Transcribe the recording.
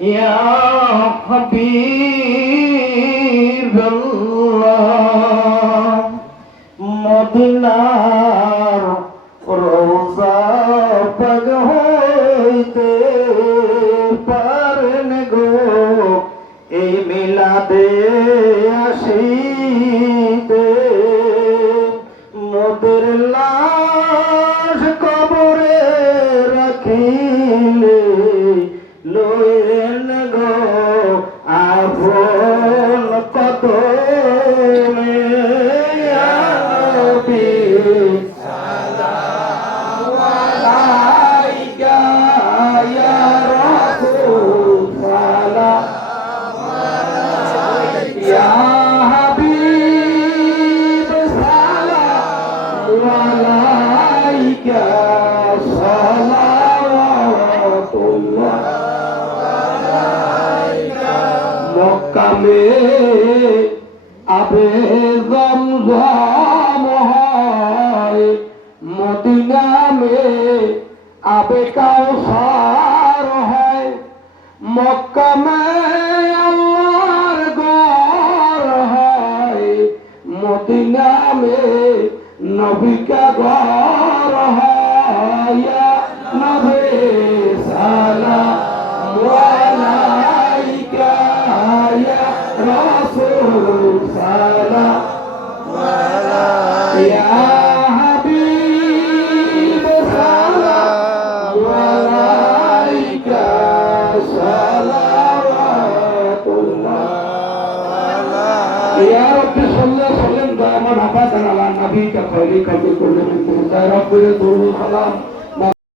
ইয়া হাবিবাল্লাহ মদিনার রোজা পাক হইতে পারেন গো এই মিলাদে আসিতে মোদের লাশ কবরে রাখিলে লইলেন গো আপন কদমে ইয়া নবী সালাম আলাইকা ইয়া রাসূল সালাম ইয়া হাবিব সালাম আলাইকা সালাওয়াতুল্লাহ মক্কা মে আবে জমজম হয় মদিনা মে আবে কাউসার হয় মক্কা মে আল্লাহর ঘর হয় মদিনা মে নবী কা ঘর হয় ইয়া নবী সালাম আলাইকা ইয়া রাসূল সালাম ইয়া হাবিব সালাম আলাইকা সালাওয়াতুল্লাহ ইয়া রাব্বি সাল্লাল্লাহু আলাইহি ওয়া সাল্লাম দামান আবাদান আলা নবিকা খায়রি কবি কুল্লি মিন রব্বিল সালাম